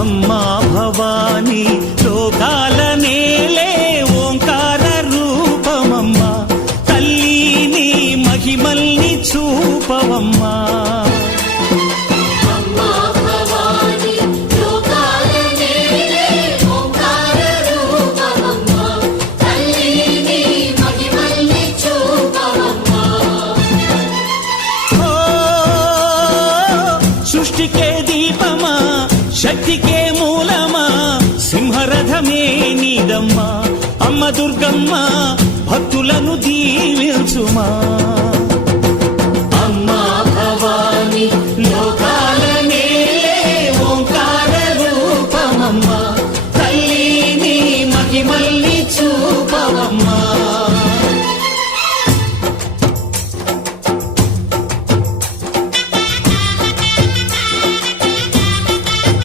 అమ్మా భవానీ లోకాల నేలే ఓంకార రూపమమ్మా తల్లి నీ మహిమల్ని చూపవమ్మా సృష్టికే దీపమా శక్తికే మూలమా సింహరథమే నీదమ్మా అమ్మ దుర్గమ్మ భక్తులను దీవించుమా